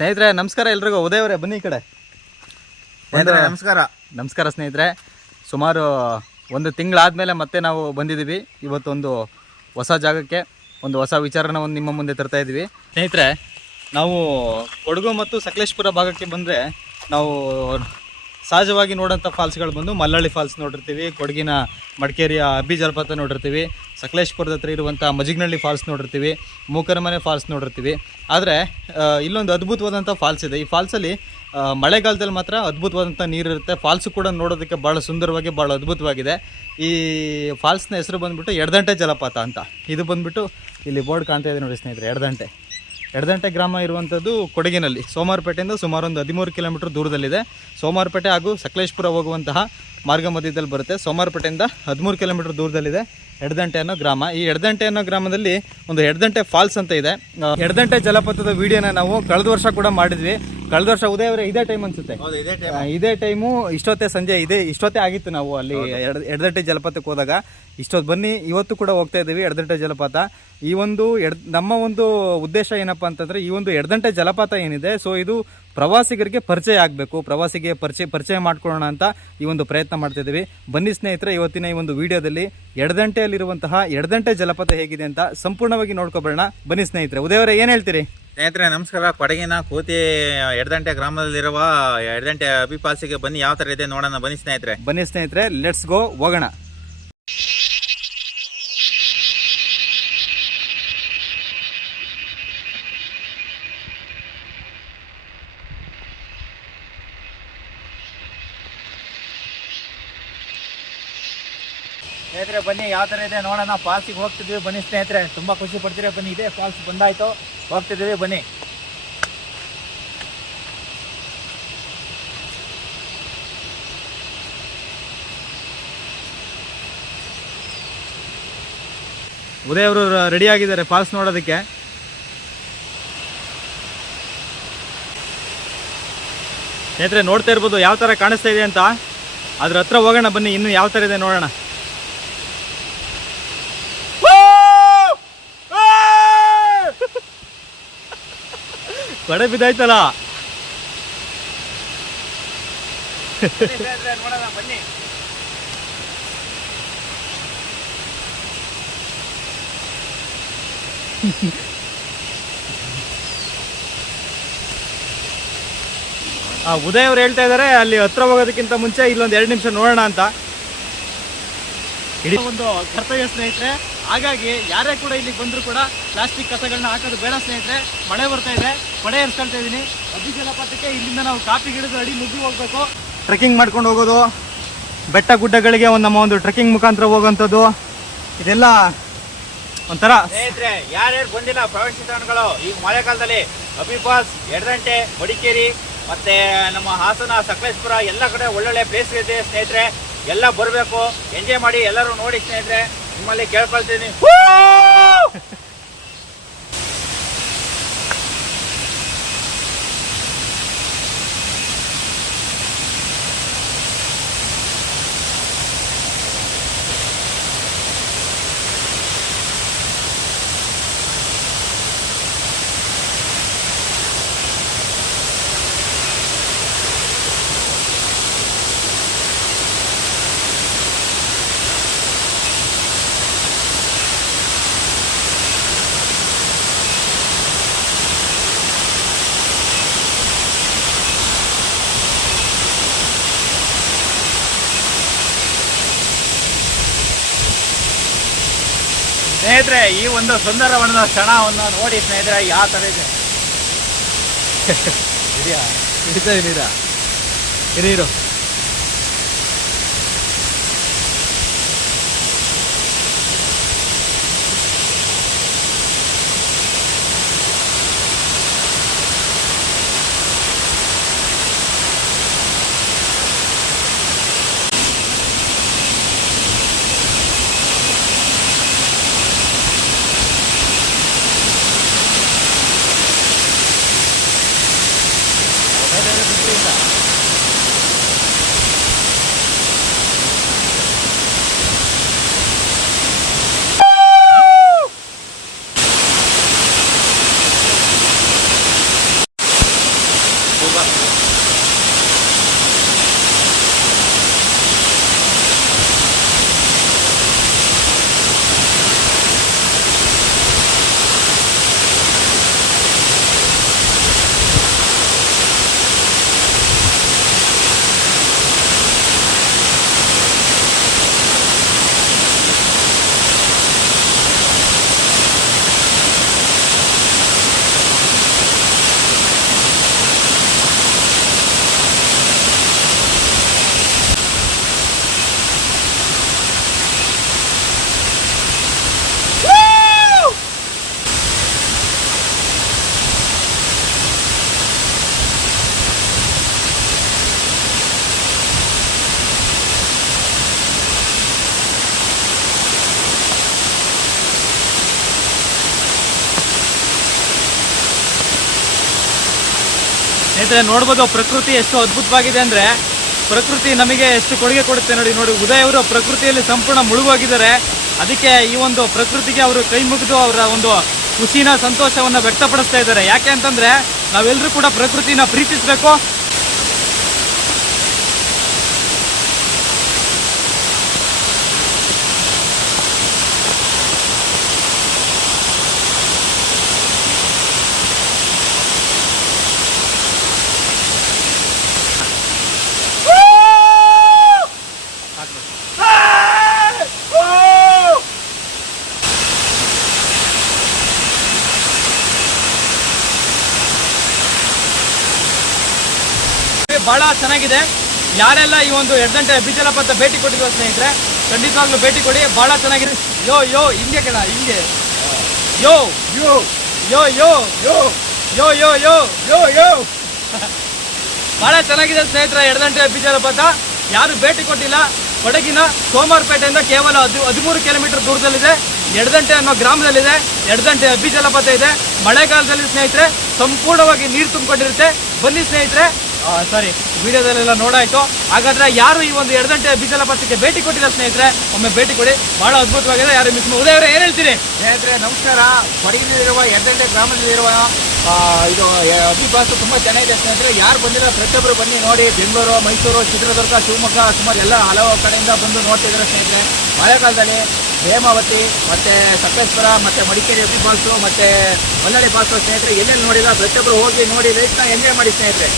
ಸ್ನೇಹಿತರೆ ನಮಸ್ಕಾರ ಎಲ್ರಿಗೂ. ಉದಯ್ ಅವರೇ ಬನ್ನಿ ಈ ಕಡೆ. ನಮಸ್ಕಾರ ಸ್ನೇಹಿತರೆ. ಸುಮಾರು ಒಂದು ತಿಂಗಳಾದಮೇಲೆ ಮತ್ತೆ ನಾವು ಬಂದಿದ್ದೀವಿ. ಇವತ್ತೊಂದು ಹೊಸ ಜಾಗಕ್ಕೆ ಒಂದು ಹೊಸ ವಿಚಾರವನ್ನು ನಿಮ್ಮ ಮುಂದೆ ತರ್ತಾ ಇದ್ದೀವಿ. ಸ್ನೇಹಿತರೆ, ನಾವು ಕೊಡಗು ಮತ್ತು ಸಕಲೇಶಪುರ ಭಾಗಕ್ಕೆ ಬಂದರೆ ನಾವು ಸಹಜವಾಗಿ ನೋಡೋಂಥ ಫಾಲ್ಸ್ಗಳು ಬಂದು ಮಲ್ಲಳ್ಳಿ ಫಾಲ್ಸ್ ನೋಡಿರ್ತೀವಿ, ಕೊಡಗಿನ ಮಡಿಕೇರಿಯ ಅಬ್ಬಿ ಜಲಪಾತ ನೋಡಿರ್ತೀವಿ, ಸಕಲೇಶಪುರದ ಹತ್ರ ಇರುವಂಥ ಮಜಿಗ್ನಳ್ಳಿ ಫಾಲ್ಸ್ ನೋಡಿರ್ತೀವಿ, ಮೂಕರಮನೆ ಫಾಲ್ಸ್ ನೋಡಿರ್ತೀವಿ. ಆದರೆ ಇಲ್ಲೊಂದು ಅದ್ಭುತವಾದಂಥ ಫಾಲ್ಸ್ ಇದೆ. ಈ ಫಾಲ್ಸಲ್ಲಿ ಮಳೆಗಾಲದಲ್ಲಿ ಮಾತ್ರ ಅದ್ಭುತವಾದಂಥ ನೀರಿರುತ್ತೆ. ಫಾಲ್ಸು ಕೂಡ ನೋಡೋದಕ್ಕೆ ಭಾಳ ಸುಂದರವಾಗಿ ಭಾಳ ಅದ್ಭುತವಾಗಿದೆ. ಈ ಫಾಲ್ಸ್ನ ಹೆಸರು ಬಂದುಬಿಟ್ಟು ಎಡದಂಟೆ ಜಲಪಾತ ಅಂತ. ಇದು ಬಂದುಬಿಟ್ಟು ಇಲ್ಲಿ ಬೋರ್ಡ್ ಕಾಣ್ತಾ ಇದೆ ನೋಡಿ ಸ್ನೇಹಿತರೆ, ಎಡದಂಟೆ ಗ್ರಾಮ ಇರುವಂಥದ್ದು ಕೊಡಗಿನಲ್ಲಿ ಸೋಮವಾರಪೇಟೆಯಿಂದ ಸುಮಾರು ಒಂದು 13 ಕಿಲೋಮೀಟರ್ ದೂರದಲ್ಲಿದೆ. ಸೋಮವಾರಪೇಟೆ ಹಾಗೂ ಸಕಲೇಶಪುರ ಹೋಗುವಂತಹ ಮಾರ್ಗ ಮಧ್ಯದಲ್ಲಿ ಬರುತ್ತೆ. ಸೋಮವಾರಪೇಟೆಯಿಂದ 13 ಕಿಲೋಮೀಟರ್ ದೂರದಲ್ಲಿದೆ ಎಡದಂಟೆ ಅನ್ನೋ ಗ್ರಾಮ. ಈ ಎಡದಂಟೆ ಅನ್ನೋ ಗ್ರಾಮದಲ್ಲಿ ಒಂದು ಎಡದಂಟೆ ಫಾಲ್ಸ್ ಅಂತ ಇದೆ. ಎಡದಂಟೆ ಜಲಪಾತದ ವಿಡಿಯೋನ ನಾವು ಕಳೆದ ವರ್ಷ ಕೂಡ ಮಾಡಿದ್ವಿ. ಕಳೆದ ವರ್ಷ ಉದಯ ಅವರೇ ಇದೇ ಟೈಮ್ ಅನ್ಸುತ್ತೆ, ಇದೇ ಟೈಮು ಇಷ್ಟೊತ್ತೇ ಸಂಜೆ ಇಷ್ಟೊತ್ತೇ ಆಗಿತ್ತು. ನಾವು ಅಲ್ಲಿ ಎಡದಂಟೆ ಜಲಪಾತಕ್ಕೆ ಹೋದಾಗ ಇಷ್ಟೊತ್ತು ಬನ್ನಿ, ಇವತ್ತು ಕೂಡ ಹೋಗ್ತಾ ಇದ್ದೀವಿ ಎಡದಂಟೆ ಜಲಪಾತ. ಈ ಒಂದು ನಮ್ಮ ಒಂದು ಉದ್ದೇಶ ಏನಪ್ಪ ಅಂತಂದರೆ, ಈ ಒಂದು ಎಡದಂಟೆ ಜಲಪಾತ ಏನಿದೆ, ಸೊ ಇದು ಪ್ರವಾಸಿಗರಿಗೆ ಪರಿಚಯ ಆಗಬೇಕು, ಪ್ರವಾಸಿಗೆ ಪರಿಚಯ ಮಾಡ್ಕೊಳ್ಳೋಣ ಅಂತ ಈ ಒಂದು ಪ್ರಯತ್ನ ಮಾಡ್ತಿದ್ದೀವಿ. ಬನ್ನಿ ಸ್ನೇಹಿತರೆ, ಇವತ್ತಿನ ಈ ಒಂದು ವಿಡಿಯೋದಲ್ಲಿ ಎಡದಂಟೆಯಲ್ಲಿರುವಂತಹ ಎಡದಂಟೆ ಜಲಪಾತ ಹೇಗಿದೆ ಅಂತ ಸಂಪೂರ್ಣವಾಗಿ ನೋಡ್ಕೊಬೇಡ. ಬನ್ನಿ ಸ್ನೇಹಿತರೆ. ಉದಯವರೇ ಏನು ಹೇಳ್ತೀರಿ? ಸ್ನೇಹಿತರೆ ನಮಸ್ಕಾರ. ಕೊಡಗಿನ ಕೂತಿ ಎಡದಂಟೆ ಗ್ರಾಮದಲ್ಲಿರುವ ಎಡದಂಟೆ ಅಬ್ಬಿ ಫಾಲ್ಸಿಗೆ ಬನ್ನಿ, ಯಾವ ಥರ ಇದೆ ನೋಡೋಣ. ಬನ್ನಿ ಸ್ನೇಹಿತರೆ, ಲೆಟ್ಸ್ ಗೋ, ಹೋಗೋಣ. ಸ್ನೇಹಿತರೆ ಬನ್ನಿ, ಯಾವ ಥರ ಇದೆ ನೋಡೋಣ. ಫಾಲ್ಸಿಗೆ ಹೋಗ್ತಿದ್ವಿ, ಬನ್ನಿ ಸ್ನೇಹಿತರೆ. ತುಂಬ ಖುಷಿ ಪಡ್ತೀರಾ. ಬನ್ನಿ, ಇದೆ ಫಾಲ್ಸ್ ಬಂದಾಯ್ತು, ಹೋಗ್ತಿದ್ದೀವಿ, ಬನ್ನಿ. ಉದಯ್ ಅವರು ರೆಡಿ ಆಗಿದ್ದಾರೆ ಫಾಲ್ಸ್ ನೋಡೋದಕ್ಕೆ. ಸ್ನೇಹಿತರೆ ನೋಡ್ತಾ ಇರ್ಬೋದು ಯಾವ ಥರ ಕಾಣಿಸ್ತಾ ಇದೆ ಅಂತ. ಅದ್ರ ಹತ್ರ ಹೋಗೋಣ ಬನ್ನಿ, ಇನ್ನು ಯಾವ ಥರ ಇದೆ ನೋಡೋಣ. ಕೊಡೆ ಬಿದ್ದಾಯ್ತಲ್ಲ. ನೋಡೋಣ ಬನ್ನಿ. ಉದಯ್ ಅವ್ರು ಹೇಳ್ತಾ ಇದ್ದಾರೆ ಅಲ್ಲಿ ಹತ್ರ ಹೋಗೋದಕ್ಕಿಂತ ಮುಂಚೆ ಇಲ್ಲೊಂದು 2 ನಿಮಿಷ ನೋಡೋಣ ಅಂತ. ಇಡೀ ಒಂದು ಕರ್ತವ್ಯ ಸ್ನೇಹಿತರೆ. ಹಾಗಾಗಿ ಯಾರೇ ಕೂಡ ಇಲ್ಲಿಗೆ ಬಂದರೂ ಕೂಡ ಪ್ಲಾಸ್ಟಿಕ್ ಕಸಗಳನ್ನ ಹಾಕೋದು ಬೇಡ ಸ್ನೇಹಿತರೆ. ಮಳೆ ಬರ್ತಾ ಇದೆ, ಕೊಡೆ ಏರ್ಸ್ಕೊಳ್ತಾ ಇದ್ದೀನಿ. ಅಬ್ಬಿ ಜಲಪಾತಕ್ಕೆ ಇಲ್ಲಿಂದ ನಾವು ಕಾಫಿ ಗಿಡದ ಅಡಿ ನುಗ್ಗಿ ಹೋಗ್ಬೇಕು. ಟ್ರೆಕ್ಕಿಂಗ್ ಮಾಡ್ಕೊಂಡು ಹೋಗೋದು, ಬೆಟ್ಟ ಗುಡ್ಡಗಳಿಗೆ ನಮ್ಮ ಒಂದು ಟ್ರೆಕ್ಕಿಂಗ್ ಮುಖಾಂತರ ಹೋಗುವಂಥದ್ದು, ಇದೆಲ್ಲ ಒಂಥರ. ಸ್ನೇಹಿತರೆ ಯಾರ್ಯಾರು ಬಂದಿಲ್ಲ ಪ್ರವಾಸಿ ತಾಣಗಳು, ಈಗ ಮಳೆಗಾಲದಲ್ಲಿ ಅಬ್ಬಿ ಫಾಲ್ಸ್, ಎಡದಂಟೆ, ಮಡಿಕೇರಿ ಮತ್ತೆ ನಮ್ಮ ಹಾಸನ, ಸಕಲೇಶಪುರ ಎಲ್ಲ ಕಡೆ ಒಳ್ಳೊಳ್ಳೆ ಪ್ಲೇಸ್ ಇದೆ ಸ್ನೇಹಿತರೆ. ಎಲ್ಲ ಬರಬೇಕು, ಎಂಜಾಯ್ ಮಾಡಿ, ಎಲ್ಲರೂ ನೋಡಿ ಸ್ನೇಹಿತರೆ. ನಿಮ್ಮಲ್ಲಿ ಕೇಳ್ಕೊಳ್ತೀನಿ. ಸ್ನೇಹಿತರೆ ಈ ಒಂದು ಸುಂದರವನ ಕ್ಷಣವನ್ನು ನೋಡಿ ಸ್ನೇಹಿತರೆ, ಯಾವ ಥರ ಇದೆ. ಹಿರಿಯರು ಸ್ನೇಹಿತರೆ ನೋಡ್ಬೋದು ಪ್ರಕೃತಿ ಎಷ್ಟು ಅದ್ಭುತವಾಗಿದೆ ಅಂದರೆ ಪ್ರಕೃತಿ ನಮಗೆ ಎಷ್ಟು ಕೊಡುಗೆ ಕೊಡುತ್ತೆ ನೋಡಿ. ಉದಯ್ ಅವರು ಪ್ರಕೃತಿಯಲ್ಲಿ ಸಂಪೂರ್ಣ ಮುಳುಗೋಗಿದ್ದಾರೆ. ಅದಕ್ಕೆ ಈ ಒಂದು ಪ್ರಕೃತಿಗೆ ಅವರು ಕೈ ಮುಗಿದು ಅವರ ಒಂದು ಖುಷಿನ ಸಂತೋಷವನ್ನು ವ್ಯಕ್ತಪಡಿಸ್ತಾ ಇದ್ದಾರೆ. ಯಾಕೆ ಅಂತಂದರೆ ನಾವೆಲ್ಲರೂ ಕೂಡ ಪ್ರಕೃತಿನ ಪ್ರೀತಿಸಬೇಕು. ಬಹಳ ಚೆನ್ನಾಗಿದೆ. ಯಾರೆಲ್ಲ ಈ ಒಂದು ಎಡದಂಟೆ ಹೆಬ್ಬಿ ಜಲಪಾತ ಭೇಟಿ ಕೊಟ್ಟಿರುವ ಸ್ನೇಹಿತರೆ ಖಂಡಿತವಾಗ್ಲೂ ಭೇಟಿ ಕೊಡಿ. ಬಹಳ ಚೆನ್ನಾಗಿದೆ. ಯೋ ಯೋ ಹಿಂಗೆ ಕಣ ಹಿಂಗೆ ಯೋ ಯೋ ಯೋ ಯೋ ಯೋ ಯೋ ಯೋ ಯೋ ಯೋ ಯೋ ಬಹಳ ಚೆನ್ನಾಗಿದೆ ಸ್ನೇಹಿತರೆ ಎಡದಂಟೆ ಹೆಬ್ಬಿ ಜಲಪಾತ. ಯಾರು ಭೇಟಿ ಕೊಟ್ಟಿಲ್ಲ, ಕೊಡಗಿನ ಸೋಮವಾರಪೇಟೆಯಿಂದ ಕೇವಲ 13 ಕಿಲೋಮೀಟರ್ ದೂರದಲ್ಲಿದೆ. ಎಡದಂಟೆ ಅನ್ನೋ ಗ್ರಾಮದಲ್ಲಿದೆ. ಎಡದಂಟೆ ಹೆಬ್ಬಿ ಜಲಪಾತ ಇದೆ. ಮಳೆಗಾಲದಲ್ಲಿ ಸ್ನೇಹಿತರೆ ಸಂಪೂರ್ಣವಾಗಿ ನೀರು ತುಂಬಿಕೊಂಡಿರುತ್ತೆ. ಬನ್ನಿ ಸ್ನೇಹಿತರೆ, ಸಾರಿ ವಿಡಿಯೋದಲ್ಲೆಲ್ಲ ನೋಡಾಯ್ತು. ಹಾಗಾದ್ರೆ ಯಾರು ಈ ಒಂದು ಎಡದಂಟೆ ಹೆಬ್ಬಿ ಜಲಪಾತಕ್ಕೆ ಭೇಟಿ ಕೊಟ್ಟಿಲ್ಲ ಸ್ನೇಹಿತರೆ ಒಮ್ಮೆ ಭೇಟಿ ಕೊಡಿ. ಬಹಳ ಅದ್ಭುತವಾಗಿದೆ. ಯಾರು ಮಿಸ್ ಉದಯ್ ಅವರೇ ಏನು ಹೇಳ್ತೀರಿ? ಸ್ನೇಹಿತರೆ ನಮಸ್ಕಾರ. ಕೊಡಗಿನಲ್ಲಿರುವ ಎಡದಂಟೆ ಗ್ರಾಮದಲ್ಲಿರುವ ಇದು ಅಭಿಪಾಸು ತುಂಬ ಚೆನ್ನಾಗಿದೆ ಸ್ನೇಹಿತರೆ. ಯಾರು ಬಂದಿಲ್ಲ ಪ್ರತಿಯೊಬ್ಬರು ಬನ್ನಿ ನೋಡಿ. ಬೆಂಗಳೂರು, ಮೈಸೂರು, ಚಿತ್ರದುರ್ಗ, ಶಿವಮೊಗ್ಗ ಸುಮಾರು ಎಲ್ಲ ಹಲವು ಕಡೆಯಿಂದ ಬಂದು ನೋಡ್ತಿದ್ದಾರೆ ಸ್ನೇಹಿತರೆ. ಮಳೆಗಾಲದಲ್ಲಿ ಹೇಮಾವತಿ ಮತ್ತು ಸಕಲೇಶ್ವರ ಮತ್ತು ಮಡಿಕೇರಿ ಅಭಿಪಾಸು ಮತ್ತು ಮಲ್ಲಳ್ಳಿ ಪಾಸು ಸ್ನೇಹಿತರೆ ಎಲ್ಲೆಲ್ಲಿ ನೋಡಿಲ್ಲ ಪ್ರತಿಯೊಬ್ಬರು ಹೋಗಿ ನೋಡಿ ಲೈಫ್ನ ಎಂಜಾಯ್ ಮಾಡಿ ಸ್ನೇಹಿತರೆ.